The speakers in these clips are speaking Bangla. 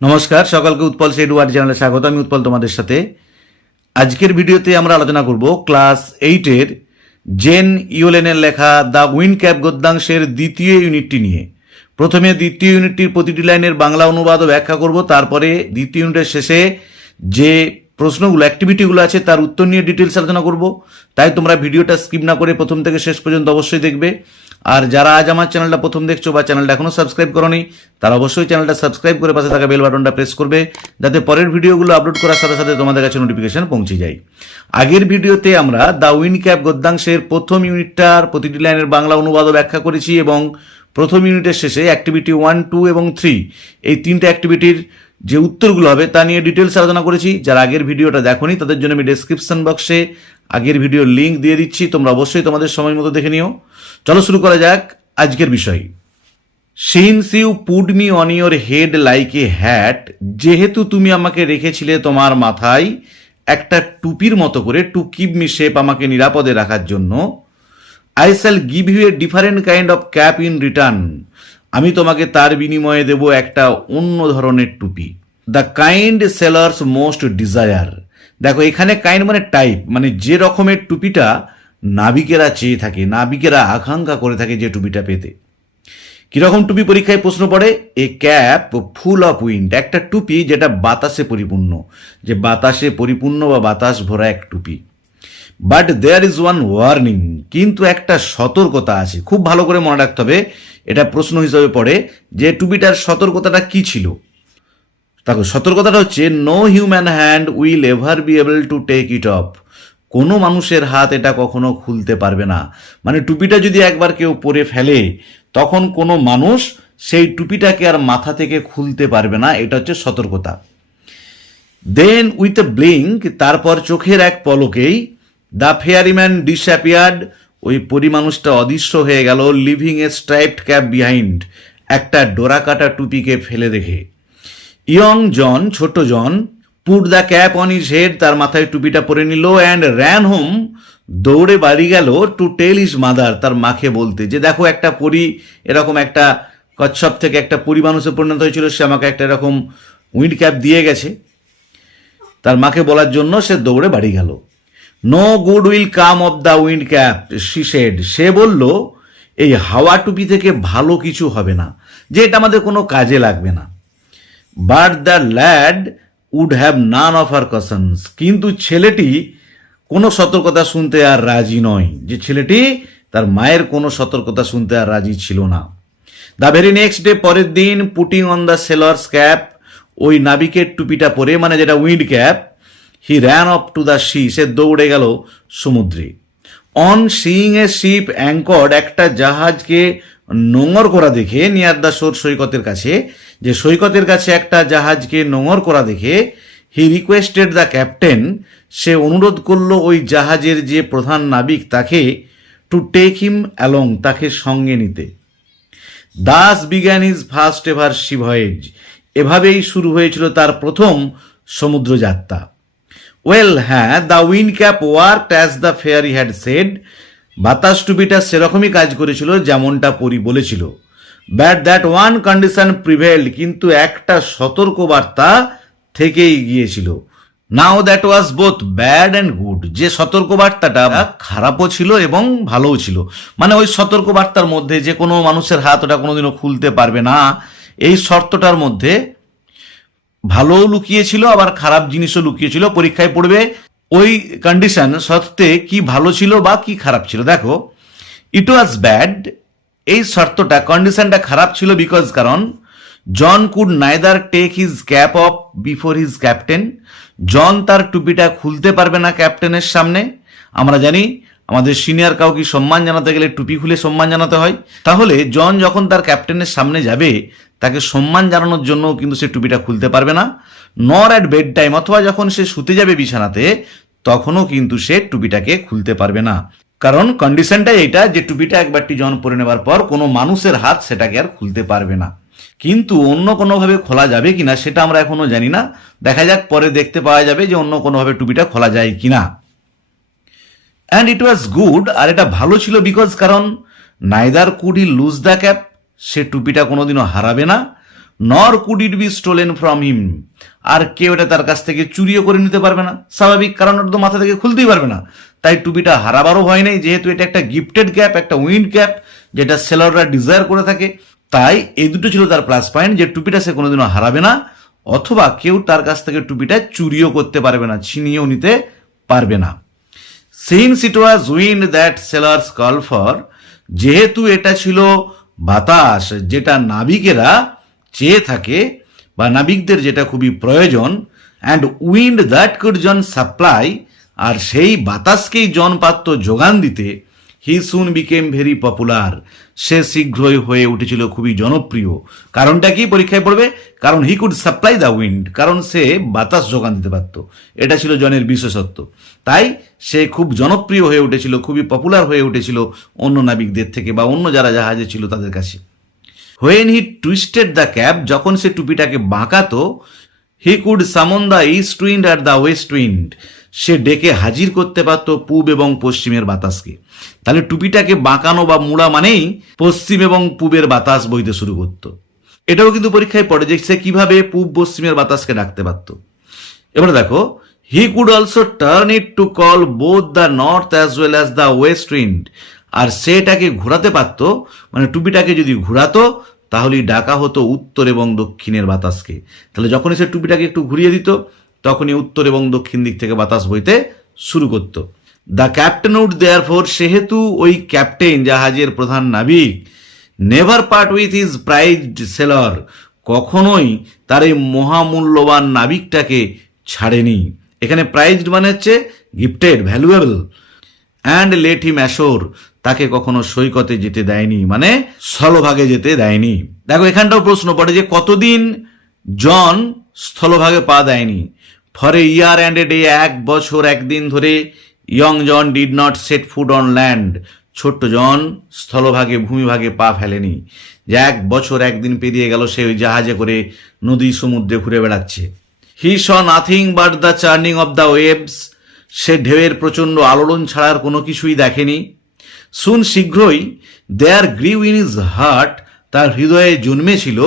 নমস্কার সকলকে উৎপল সেড ওয়ার্ড চ্যানেলে স্বাগত। আমি উৎপল তোমাদের সাথে। আজকের ভিডিওতে আমরা আলোচনা করব ক্লাস 8-এর জেন ইওলেনের লেখা দ্য উইন্ড ক্যাপ গদ্যাংশের দ্বিতীয় ইউনিটটি নিয়ে। প্রথমে দ্বিতীয় ইউনিটটির প্রতিটি লাইনের বাংলা অনুবাদ ও ব্যাখ্যা করব, তারপরে দ্বিতীয় ইউনিটের শেষে যে প্রশ্নগুলো অ্যাক্টিভিটিগুলো আছে তার উত্তর নিয়ে ডিটেলস আলোচনা করব। তাই তোমরা ভিডিওটা স্কিপ না করে প্রথম থেকে শেষ পর্যন্ত অবশ্যই দেখবে। আর যারা আজ আমার চ্যানেলটা প্রথম দেখছো বা চ্যানেলটা এখনও সাবস্ক্রাইব করোনি, তারা অবশ্যই চ্যানেলটা সাবস্ক্রাইব করে পাশে থাকা বেল বাটনটা প্রেস করবে, যাতে পরের ভিডিওগুলো আপলোড করার সাথে সাথে তোমাদের কাছে নোটিফিকেশন পৌঁছে যায়। আগের ভিডিওতে আমরা দ্য উইন্ড ক্যাপ গদ্যাংশের প্রথম ইউনিটটার প্রতিটি লাইনের বাংলা অনুবাদ ও ব্যাখ্যা করেছি এবং প্রথম ইউনিটের শেষে অ্যাক্টিভিটি 1, 2 এবং 3 এই তিনটে অ্যাক্টিভিটির যে উত্তরগুলো হবে তা নিয়ে ডিটেলস আলোচনা করেছি। যারা আগের ভিডিওটা দেখোনি তাদের জন্য আমি ডেসক্রিপশন বক্সে আগের ভিডিওর লিঙ্ক দিয়ে দিচ্ছি, তোমরা অবশ্যই তোমাদের সময় মতো দেখে নিও। চলো শুরু করা যাক আজকের বিষয়। Since you put me on your head like a hat, যেহেতু তুমি আমাকে রেখেছিলে তোমার মাথায় একটা টুপির মতো করে, টু কিপ মি শেপ, আমাকে নিরাপদে রাখার জন্য। I shall give you a different kind of cap in return, আমি তোমাকে তার বিনিময়ে দেব একটা অন্য ধরনের টুপি। The kind sailors most desire, দেখো এখানে কাইন্ড মানে টাইপ, মানে যে রকমের টুপিটা নাবিকেরা চেয়ে থাকে, নাবিকেরা আকাঙ্ক্ষা করে থাকে যে টুপিটা পেতে। কিরকম টুপি পরীক্ষায় প্রশ্ন পড়ে? A cap full of wind, একটা টুপি যেটা বাতাসে পরিপূর্ণ, যে বাতাসে পরিপূর্ণ বা বাতাস ভরা এক টুপি। But there is one warning, কিন্তু একটা সতর্কতা আছে, খুব ভালো করে মনে রাখতে হবে। এটা প্রশ্ন হিসাবে পড়ে যে টুপিটার সতর্কতাটা কি ছিল। দেখো সতর্কতাটা হচ্ছে no human hand will ever be able to take it off, কোনো মানুষের হাত এটা কখনো খুলতে পারবে না। মানে টুপিটা যদি একবার কেউ পরে ফেলে তখন কোনো মানুষ সেই টুপিটাকে আর মাথা থেকে খুলতে পারবে না, এটা হচ্ছে সতর্কতা। দেন উইথ এ ব্লিঙ্ক, তারপর চোখের এক পলকেই, দ্য ফেয়ারিম্যান ডিসঅ্যাপিয়ার্ড, ওই পরিমানুষটা অদৃশ্য হয়ে গেল, living a striped cap behind, একটা ডোরাকাটা টুপিকে ফেলে রেখে। ইয়ং জন, ছোট John, put the cap on his head, তার মাথায় টুপিটা পরে নিল, অ্যান্ড র্যান হোম, দৌড়ে বাড়ি গেল, টু টেল হিজ মাদার, তার মাকে বলতে যে দেখো একটা পরি এরকম একটা কচ্ছপ থেকে একটা পরি মানুষে পরিণত হয়েছিল, সে আমাকে একটা এরকম উইন্ড ক্যাপ দিয়ে গেছে। তার মাকে বলার জন্য সে দৌড়ে বাড়ি গেল। No good will come of the wind cap, she said, সে বলল এই হাওয়া টুপি থেকে ভালো কিছু হবে না, যে এটা আমাদের কোনো কাজে লাগবে না। But the lad would have none of her cautions, কিন্তু ছেলেটি কোনো সতর্কতা শুনতে আর রাজি নয়, যে ছেলেটি তার মায়ের কোনো সতর্কতা শুনতে আর রাজি ছিল না। দ্য ভেরি নেক্সট ডে, পরের দিন, putting on the sailor's cap, ওই নাবিকের টুপিটা পরে, মানে যেটা wind cap, he ran off to the sea, সে দৌড়ে গেল সমুদ্রে। On seeing a ship anchored, একটা জাহাজকে নোঙর করা দেখে, নিয়ার দ্য শোর, সৈকতের কাছে, যে সৈকতের কাছে একটা জাহাজকে নোঙর করা দেখে, হি রিকোয়েস্টেড দ্য ক্যাপ্টেন, সে অনুরোধ করলো ওই জাহাজের যে প্রধান নাবিক তাকে, টু টেক হিম অ্যালং, তাকে সঙ্গে নিতে। Das began his first ever C voice, এভাবেই শুরু হয়েছিল তার প্রথম সমুদ্রযাত্রা। ওয়েল, হ্যাঁ, the wind cap worked as the fairy had said, বাতাস টুপিটা সেরকমই কাজ করেছিল যেমনটা পরি বলেছিল। Bat that one condition prevailed, কিন্তু একটা সতর্কবার্তা থেকেই গিয়েছিল। Now that was both bad and good, যে সতর্কবার্তাটা খারাপও ছিল এবং ভালোও ছিল। মানে ওই সতর্কবার্তার মধ্যে যে কোনো মানুষের হাত ওটা কোনোদিনও খুলতে পারবে না, এই শর্তটার মধ্যে ভালোও লুকিয়েছিল আবার খারাপ জিনিসও লুকিয়েছিল। পরীক্ষায় পড়বে ওই কন্ডিশন শর্তে কি ভালো ছিল বা কি খারাপ ছিল। দেখো, ইট ওয়াজ ব্যাড, এই শর্তটা কন্ডিশনটা খারাপ ছিল, বিকজ কারণ John could neither take his cap off before his captain, John তার টুপিটা খুলতে পারবে না ক্যাপ্টেনের সামনে। আমরা জানি আমাদের সিনিয়র কাউকে সম্মান জানাতে গেলে টুপি খুলে সম্মান জানাতে হয়, তাহলে জন যখন তার ক্যাপ্টেনের সামনে যাবে তাকে সম্মান জানানোর জন্য কিন্তু সে টুপিটা খুলতে পারবে না। নর অ্যাট বেড টাইম, অথবা যখন সে শুতে যাবে বিছানাতে তখনও কিন্তু সে টুপিটাকে খুলতে পারবে না, কারণ কন্ডিশনটা এইটা যে টুপিটা একবারটি জন পরে নেবার পর কোনো মানুষের হাত সেটাকে আর খুলতে পারবে না। কিন্তু অন্য কোনোভাবে খোলা যাবে কিনা সেটা আমরা এখনো জানি না, দেখা যাক, পরে দেখতে পাওয়া যাবে যে অন্য কোনোভাবে টুপিটা খোলা যায় কিনা। অ্যান্ড ইট ওয়াজ গুড, আর এটা ভালো ছিল, বিকজ কারণ neither could he lose the cap, সে টুপিটা কোনোদিনও হারাবে না, nor could it be stolen from him, আর কেউ এটা তার কাছ থেকে চুরিও করে নিতে পারবে না, স্বাভাবিক, কারণ ওটা তো মাথা থেকে খুলতেই পারবে না। তাই টুপিটা হারাবারও ভয় নেই, যেহেতু এটা একটা গিফটেড ক্যাপ, একটা উইন্ড ক্যাপ, যেটা সেলাররা ডিজায়ার করে থাকে। তাই এই দুটো ছিল তার প্লাস পয়েন্ট, যে টুপিটা সে কোনোদিনও হারাবে না, অথবা কেউ তার কাছ থেকে টুপিটা চুরিও করতে পারবে না, ছিনিয়েও নিতে পারবে না। Since it was wind that sailors call for, যেহেতু এটা ছিল বাতাস যেটা নাবিকেরা চেয়ে থাকে বা নাবিকদের যেটা খুবই প্রয়োজন, and wind that could John supply, আর সেই বাতাসকেই জন পাত্র যোগান দিতে, he soon became very popular, সে শীঘ্রই হয়ে উঠেছিল খুবই জনপ্রিয়। কারণটা কি পরীক্ষায় পড়বে? কারণ he could supply the wind, কারণ সে বাতাস যোগান দিতে পারত, এটা ছিল জনের বিশেষত্ব। তাই সে খুব জনপ্রিয় হয়ে উঠেছিল, খুবই পপুলার হয়ে উঠেছিল অন্য নাবিকদের থেকে বা অন্য যারা জাহাজে ছিল তাদের কাছে। When he twisted the cap, যখন সে টুপিটাকে বাঁকাতো, he could summon the east wind আর দ্য ওয়েস্ট উইন্ড, সে ডেকে হাজির করতে পারত পূব এবং পশ্চিমের বাতাসকে। তাহলে টুপিটাকে বাঁকানো বা মুড়া মানেই পশ্চিম এবং পূবের বাতাস বইতে শুরু করত। এটাও কিন্তু পরীক্ষায় পড়ে যে সে কিভাবে পূব পশ্চিমের বাতাসকে ডাকতে পারত। এবার দেখো, he could also turn it to call both the north as well as the west wind, আর সেটাকে ঘোরাতে পারত, মানে টুপিটাকে যদি ঘোরাতো তাহলেই ডাকা হতো উত্তর এবং দক্ষিণের বাতাসকে। তাহলে যখনই সে টুপিটাকে একটু ঘুরিয়ে দিত তখনই উত্তর এবং দক্ষিণ দিক থেকে বাতাস বইতে শুরু করত। দ্য ক্যাপ্টেন উড দেয়ারফোর, সেহেতু ওই ক্যাপ্টেন, জাহাজের প্রধান নাবিক, never part with his prized sailor, কখনোই তার এই মহামূল্যবান নাবিকটাকে ছাড়েনি। এখানে প্রাইজড মানে হচ্ছে gifted, valuable, and let him assure, তাকে কখনো সৈকতে যেতে দেয়নি, মানে স্থলভাগে যেতে দেয়নি। দেখো এখানটাও প্রশ্ন পড়ে যে কতদিন জন স্থলভাগে পা দেয়নি। For a year and a day, 1 বছর 1 দিন ধরে, young John did not set foot on land, ছোট্ট জন স্থলভাগে ভূমিভাগে পা ফেলেনি। যে 1 বছর 1 দিন পেরিয়ে গেল সে ওই জাহাজে করে নদী সমুদ্রে ঘুরে বেড়াচ্ছে। He saw nothing but the churning of the waves, সে ঢেউয়ের প্রচণ্ড আলোড়ন ছাড়ার কোনো কিছুই দেখেনি। শুন শীঘ্রই, there grew in his heart, তার হৃদয়ে জন্মেছিল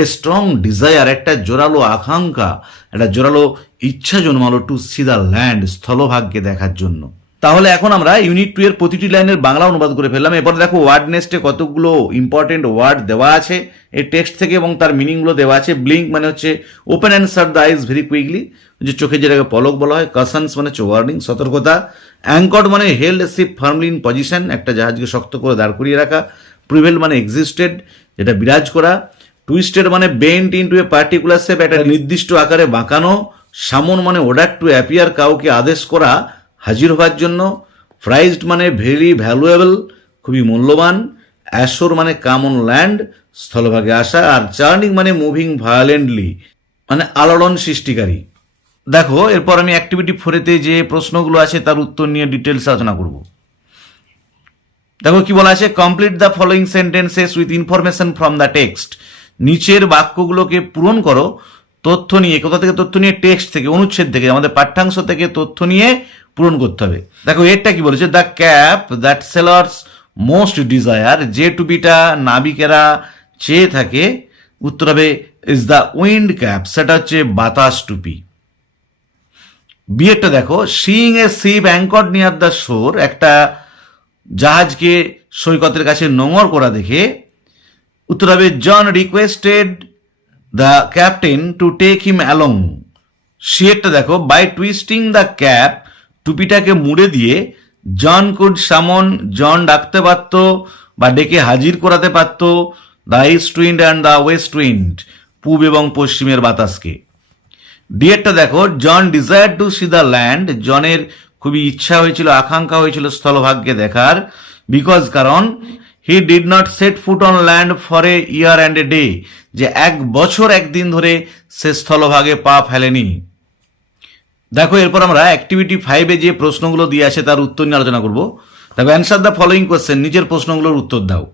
এ স্ট্রং ডিজায়ার, একটা জোরালো আকাঙ্ক্ষা, একটা জোরালো ইচ্ছা জন্মালো, টু সি দ্য ল্যান্ড, স্থলভাগকে দেখার জন্য। তাহলে এখন আমরা ইউনিট 2 এর প্রতিটি লাইনের বাংলা অনুবাদ করে ফেললাম। এরপর দেখো ওয়ার্ড নেস্টে কতগুলো ইম্পর্টেন্ট ওয়ার্ড দেওয়া আছে এই টেক্সট থেকে এবং তার মিনিংগুলো দেওয়া আছে। ব্লিঙ্ক মানে হচ্ছে open and shut the eyes very quickly, যে চোখে যেটাকে পলক বলা হয়। কাসন্স মানে হচ্ছে ওয়ার্নিং, সতর্কতা। অ্যাঙ্কর্ড মানে held a ship firmly in position, একটা জাহাজকে শক্ত করে দাঁড় করিয়ে রাখা। প্রিভেল মানে এক্সিস্টেড, যেটা বিরাজ করা। টুইস্টেড মানে bent into a particular shape, একটা নির্দিষ্ট আকারে বাঁকানো। সামন মানে অর্ডার টু অ্যাপিয়ার, কাউকে আদেশ করা হাজির হওয়ার জন্য। প্রাইজড মানে ভেরি ভ্যালুয়েবল, খুবই মূল্যবান। অ্যাশোর মানে কাম অন ল্যান্ড, স্থলভাগে আসা। আর চার্নিং মানে মুভিং ভায়োলেন্টলি, মানে আলোড়ন সৃষ্টিকারী। দেখো এরপর আমি অ্যাক্টিভিটি 4-তে যে প্রশ্নগুলো আছে তার উত্তর নিয়ে ডিটেলস আলোচনা করব। দেখো কি বলা আছে, complete the following sentences with information from the text, নিচের বাক্যগুলোকে পূরণ করো তথ্য নিয়ে। কোথা থেকে তথ্য নিয়ে? টেক্সট থেকে, অনুচ্ছেদ থেকে, আমাদের পাঠ্যাংশ থেকে তথ্য নিয়ে পূরণ করতে হবে। দেখো এরটা কি বলেছে, the cap that sailors most desire, যে টুপিটা নাবিকেরা চেয়ে থাকে, উত্তর হবে ইজ দ্য উইন্ড ক্যাপ, সেটা হচ্ছে বাতাস টুপি। বিয়েরটা দেখো, seeing a ship anchored near the শোর, একটা জাহাজকে সৈকতের কাছে নোঙর করা দেখে, উত্তর হবে John requested the captain to take him along. সিয়েরটা দেখো, বাই টুইস্টিং দ্য ক্যাপ, টুপিটাকে মুড়ে দিয়ে, জন কুড সামন, জন ডাকতে পারত বা ডেকে হাজির করাতে পারত the east wind and the west wind, পূব এবং পশ্চিমের বাতাসকে। ডিয়েরটা দেখো, John desire to see the land, জনের খুবই ইচ্ছা হয়েছিল, আকাঙ্ক্ষা হয়েছিল স্থলভাগকে দেখার। বিকজ, কারণ, he did not set foot on land for a year and a day, যে 1 বছর 1 দিন ধরে সে স্থলভাগে পা ফেলেনি। দেখো এরপর আমরা অ্যাক্টিভিটি 5-এ যে প্রশ্নগুলো দিয়ে আছে তার উত্তর নিয়ে আলোচনা করব। দেখো অ্যান্সার দ্য ফলোয়িং কোয়েশ্চেন, নিচের প্রশ্নগুলোর উত্তর দাও।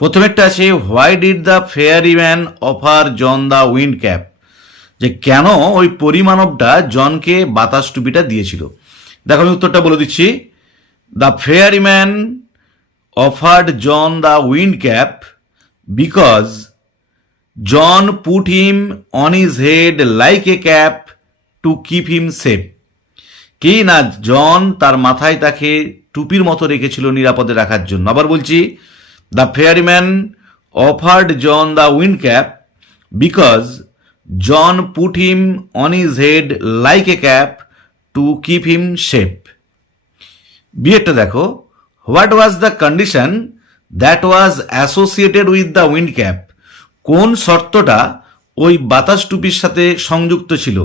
প্রথমেরটা আছে, why did the fairy man offer John the wind cap, যে কেন ওই পরিমানবটা জনকে বাতাস টুপিটা দিয়েছিল। দেখো আমি উত্তরটা বলে দিচ্ছি। The fairy man offered John the wind cap because John put him on his head like a cap to keep him safe. কি না, জন তার মাথায় তাকে টুপির মতো রেখেছিল নিরাপদে রাখার জন্য। আবার বলছি, the fairy man offered John the wind cap because John put him on his head like a cap to keep him safe. বিয়েটা দেখো, what was the condition that was associated with the wind cap. কোন শর্তটা ওই বাতাস টুপির সাথে সংযুক্ত ছিল?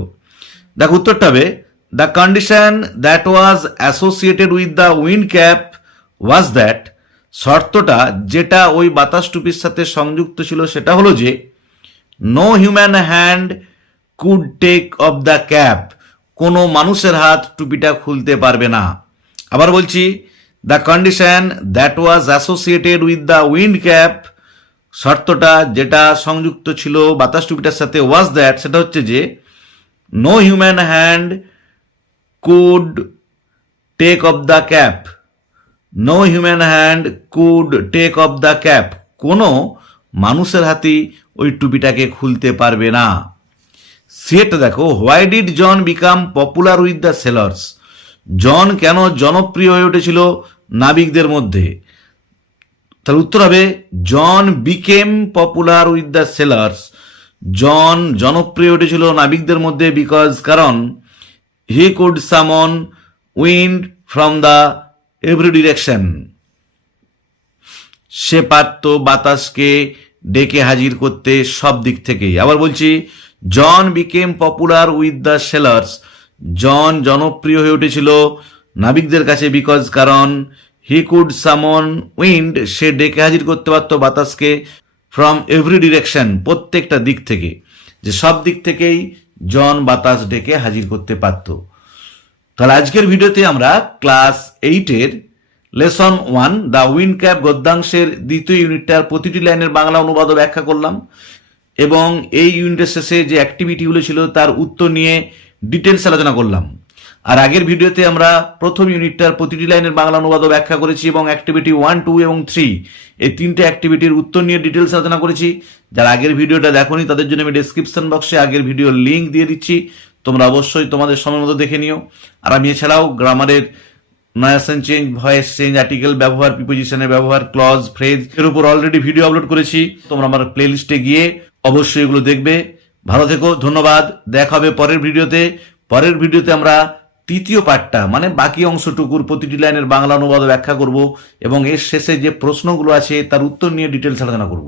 দেখো উত্তরটা হবে, the condition that was associated with the wind cap was that, শর্তটা যেটা ওই বাতাস টুপির সাথে সংযুক্ত ছিল সেটা হলো যে no human hand could take off the cap, কোনো মানুষের হাত টুপিটা খুলতে পারবে না। আবার বলছি, the condition that was associated with the wind cap, শর্তটা যেটা সংযুক্ত ছিল বাতাস টুপিটার সাথে ওয়াজ দ্যাট, সেটা হচ্ছে যে no human hand could take off the cap, no human hand could take off the cap, কোনো মানুষের হাতি ওই টুপিটাকে খুলতে পারবে না। সেটা দেখো, why did John become popular with the sailors, John কেন জনপ্রিয় হয়ে উঠেছিল নাবিকদের মধ্যে? তাহলে উত্তর হবে John became popular with the sailors, John জনপ্রিয় উঠেছিল নাবিকদের মধ্যে বিকজ, কারণ he could summon wind from the every direction, সে পারত বাতাসকে ডেকে হাজির করতে সব দিক থেকেই। আবার বলছি, John became popular with the sailors, John জনপ্রিয় হয়ে উঠেছিল নাবিকদের কাছে বিকজ, কারণ হি কুড সামন উইন্ড, সে ডেকে হাজির করতে পারত বাতাসকে ফ্রম এভরি ডিরেকশন, প্রত্যেকটা দিক থেকে, যে সব দিক থেকেই জন বাতাস ডেকে হাজির করতে পারত। তাহলে আজকের ভিডিওতে আমরা ক্লাস 8-এর লেসন 1 দ্য উইন্ড ক্যাপ গদ্যাংশের দ্বিতীয় ইউনিটটার প্রতিটি লাইনের বাংলা অনুবাদ ও ব্যাখ্যা করলাম, এবং এই ইউনিটের শেষে যে অ্যাক্টিভিটিগুলো ছিল তার উত্তর নিয়ে ডিটেলস আলোচনা করলাম। আর আগের ভিডিওতে আমরা প্রথম ইউনিটটার প্রতিটি লাইনের বাংলা অনুবাদ ও ব্যাখ্যা করেছি এবং অ্যাক্টিভিটি 1, 2 এবং 3 এই তিনটে অ্যাক্টিভিটির উত্তর নিয়ে ডিটেলস আলোচনা করেছি। যারা আগের ভিডিওটা দেখোনি তাদের জন্য আমি ডেসক্রিপশন বক্সে আগের ভিডিওর লিঙ্ক দিয়ে দিচ্ছি, তোমরা অবশ্যই তোমাদের সময় মতো দেখে নিও। আর আমি এছাড়াও গ্রামারের narration change, voice change, article ব্যবহার, প্রিপোজিশনের ব্যবহার, ক্লজ, ফ্রেজ এর উপর অলরেডি ভিডিও আপলোড করেছি, তোমরা আমার প্লে লিস্টে গিয়ে অবশ্যই এগুলো দেখবে। ভালো থেকো, ধন্যবাদ। দেখা হবে পরের ভিডিওতে। পরের ভিডিওতে আমরা তৃতীয় পার্টটা মানে বাকি অংশটুকুর প্রতিটি লাইনের বাংলা অনুবাদ ব্যাখ্যা করব এবং এর শেষে যে প্রশ্নগুলো আছে তার উত্তর নিয়ে ডিটেলস আলোচনা করব।